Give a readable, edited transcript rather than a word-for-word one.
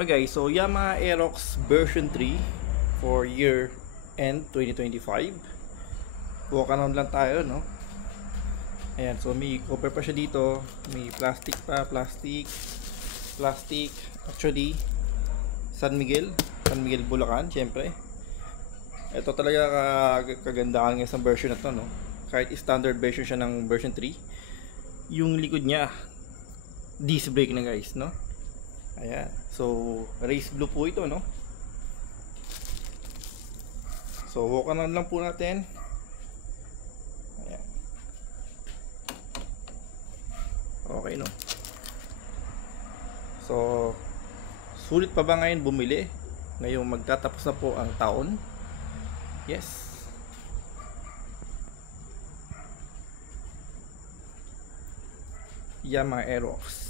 Okay guys, so Yamaha Aerox version 3 for year end 2025. Walk around lang tayo, no? Ayan, so may cover pa siya dito. May plastic pa, plastic. Actually, San Miguel Bulacan, syempre. Ito talaga kagandahan ng isang version na to, no? Kahit standard version siya ng version 3, yung likod niya disc brake na guys, no? Ayan, so race blue po ito, no? So walk around lang po natin. Ayan. Okay, no? So sulit pa ba ngayon bumili? Ngayong magtatapos na po ang taon? Yes. Yamaha Aerox.